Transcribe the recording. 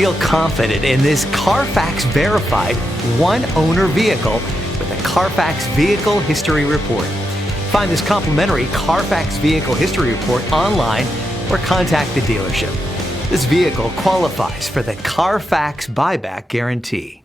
Feel confident in this Carfax verified one-owner vehicle with a Carfax Vehicle History Report. Find this complimentary Carfax Vehicle History Report online or contact the dealership. This vehicle qualifies for the Carfax Buyback Guarantee.